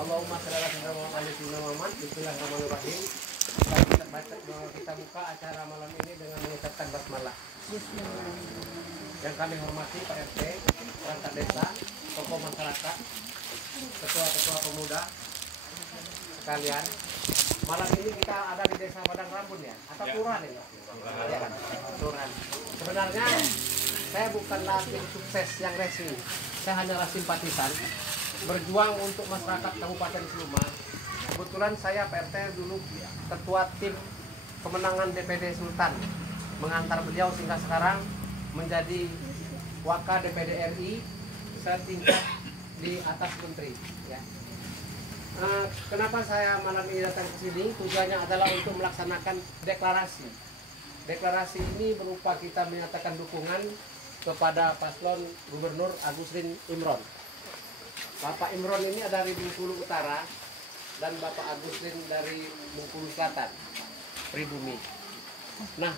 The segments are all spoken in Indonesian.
Allahumma shalli ala sayyidina Muhammad. Bismillahirrahmanirrahim. Kita buka acara malam ini dengan mengucapkan basmalah. Yang kami hormati Pak RT, perangkat desa, tokoh masyarakat, ketua-ketua pemuda sekalian. Malam ini kita ada di Desa Padang Rambun ya, atau Kelurahan ini? Ya, Kelurahan. Sebenarnya saya bukanlah tim sukses yang resmi, saya hanyalah simpatisan berjuang untuk masyarakat Kabupaten Seluma. Kebetulan saya PRT dulu ketua tim kemenangan DPD Sultan, mengantar beliau sehingga sekarang menjadi Waka DPD RI setingkat di atas menteri. Ya. Kenapa saya malam ini datang ke sini? Tujuannya adalah untuk melaksanakan deklarasi. Deklarasi ini berupa kita menyatakan dukungan kepada paslon Gubernur Agustin Imron. Bapak Imron ini ada dari Bengkulu Utara dan Bapak Agustin dari Bengkulu Selatan, pribumi. Nah,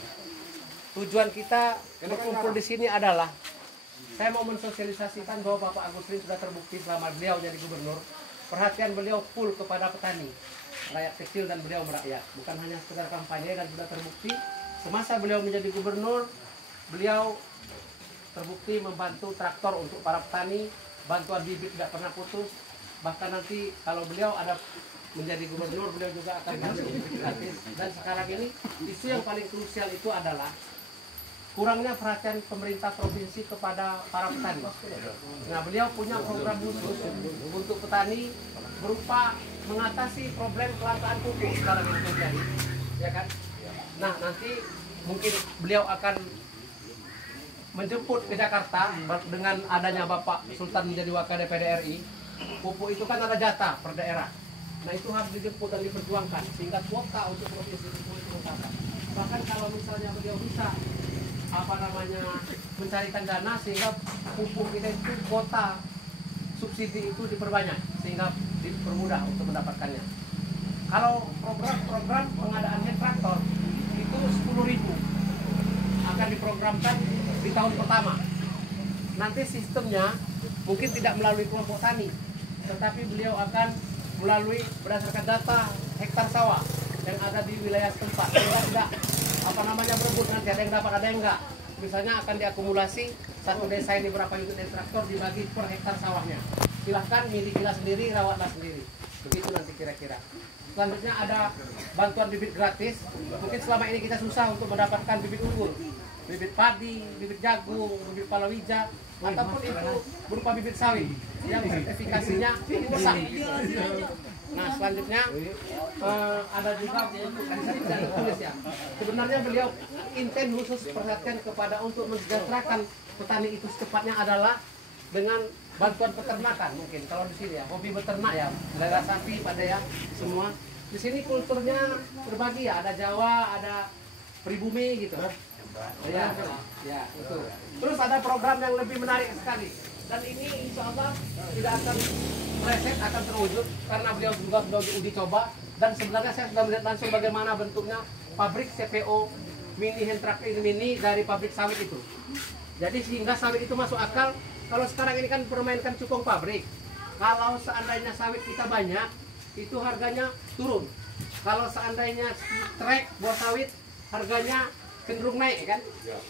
tujuan kita berkumpul di sini adalah saya mau mensosialisasikan bahwa Bapak Agustin sudah terbukti selama beliau jadi gubernur. Perhatian beliau full kepada petani, rakyat kecil dan beliau merakyat. Bukan hanya sekedar kampanye, dan sudah terbukti semasa beliau menjadi gubernur, beliau terbukti membantu traktor untuk para petani, bantuan bibit tidak pernah putus. Bahkan nanti kalau beliau ada menjadi gubernur, beliau juga akan kasih bibit gratis. Dan sekarang ini isu yang paling krusial itu adalah kurangnya perhatian pemerintah provinsi kepada para petani. Nah, beliau punya program khusus untuk petani berupa mengatasi problem kelangkaan pupuk sekarang yang terjadi, ya kan? Nah, nanti mungkin beliau akan menjemput ke Jakarta dengan adanya Bapak Sultan menjadi Wakil DPD RI. Pupuk itu kan ada jatah per daerah. Nah, itu harus dijemput dan diperjuangkan sehingga kuota untuk provinsi itu ditambah. Bahkan kalau misalnya beliau bisa mencarikan dana sehingga pupuk kita itu kuota subsidi itu diperbanyak sehingga dipermudah untuk mendapatkannya. Kalau program pengadaan hand traktor itu 10.000 akan diprogramkan di tahun pertama. Nanti sistemnya mungkin tidak melalui kelompok tani, tetapi beliau akan melalui berdasarkan data hektar sawah yang ada di wilayah setempat. Tidak berebut, nanti ada yang dapat ada yang enggak. Misalnya akan diakumulasi satu desa ini berapa unit dari traktor dibagi per hektar sawahnya. Silahkan milikilah sendiri, rawatlah sendiri. Begitu nanti kira-kira. Selanjutnya ada bantuan bibit gratis. Mungkin selama ini kita susah untuk mendapatkan bibit unggul, bibit padi, bibit jagung, bibit palawija, ataupun itu berupa bibit sawit yang sertifikasinya besar. Nah, selanjutnya ada juga untuk tidak tertulis ya. Sebenarnya beliau intent khusus perhatian kepada untuk mensejahterakan petani itu secepatnya adalah dengan bantuan peternakan. Mungkin kalau di sini ya hobi beternak ya, melihara sapi pada ya semua. Di sini kulturnya berbagi ya, ada Jawa, ada pribumi gitu. Ya, itu. Terus ada program yang lebih menarik sekali. Dan ini insya Allah tidak akan meleset, akan terwujud karena beliau juga sudah diuji coba. Dan sebenarnya saya sudah melihat langsung bagaimana bentuknya pabrik CPO mini hand tractor mini dari pabrik sawit itu. Jadi sehingga sawit itu masuk akal. Kalau sekarang ini kan permainkan cukong pabrik. Kalau seandainya sawit kita banyak, itu harganya turun. Kalau seandainya trek buah sawit, harganya cenderung naik kan.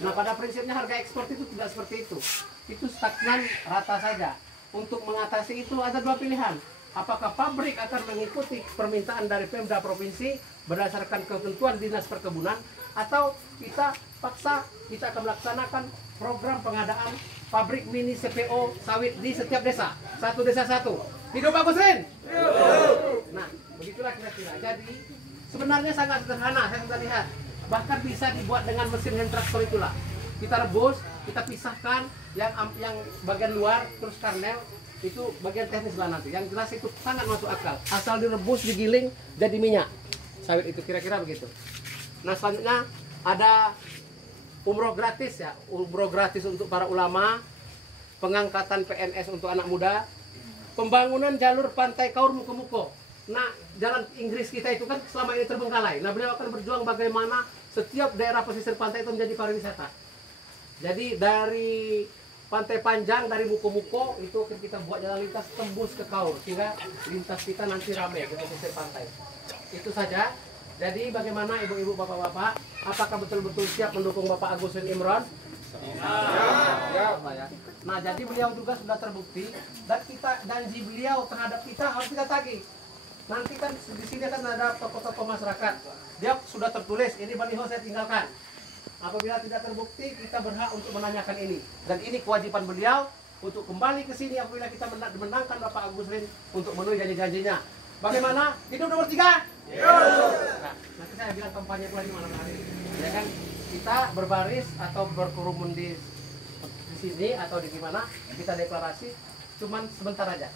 Nah, pada prinsipnya harga ekspor itu tidak seperti itu. Itu stagnan rata saja. Untuk mengatasi itu ada dua pilihan. Apakah pabrik akan mengikuti permintaan dari Pemda Provinsi berdasarkan ketentuan Dinas Perkebunan, atau kita paksa kita akan melaksanakan program pengadaan pabrik mini CPO sawit di setiap desa. Satu desa satu. Hidup Agustin. Nah, begitulah kira-kira. Jadi sebenarnya sangat sederhana, saya sudah lihat. Bahkan bisa dibuat dengan mesin hand traktor itulah. Kita rebus, kita pisahkan yang bagian luar, terus karnel itu bagian teknis lah nanti. Yang jelas itu sangat masuk akal. Asal direbus, digiling, jadi minyak sawit itu, kira-kira begitu. Nah, selanjutnya ada umroh gratis ya, umroh gratis untuk para ulama, pengangkatan PNS untuk anak muda, pembangunan jalur pantai Kaur Muko-Muko. Nah, jalan Inggris kita itu kan selama ini terbengkalai. Nah, beliau akan berjuang bagaimana setiap daerah pesisir pantai itu menjadi pariwisata. Jadi dari Pantai Panjang dari Muko-Muko itu kita buat jalan lintas tembus ke Kaur sehingga lintas kita nanti ramai di pesisir pantai. Itu saja. Jadi bagaimana ibu-ibu, bapak-bapak, apakah betul-betul siap mendukung Bapak Agus dan Imron? Ya. Nah, jadi beliau juga sudah terbukti dan kita janji beliau terhadap kita harus kita tagih. Nanti kan di sini kan ada tokoh-tokoh masyarakat. Dia sudah tertulis, ini baliho saya tinggalkan. Apabila tidak terbukti, kita berhak untuk menanyakan ini. Dan ini kewajiban beliau untuk kembali ke sini apabila kita menangkan Bapak Agus Rin untuk memenuhi janji-janjinya. Bagaimana? Hidup nomor 3? Nah, nanti saya bilang kampanye lagi malam hari. Ya kan? Kita berbaris atau berkerumun di sini atau di mana kita deklarasi cuman sebentar aja.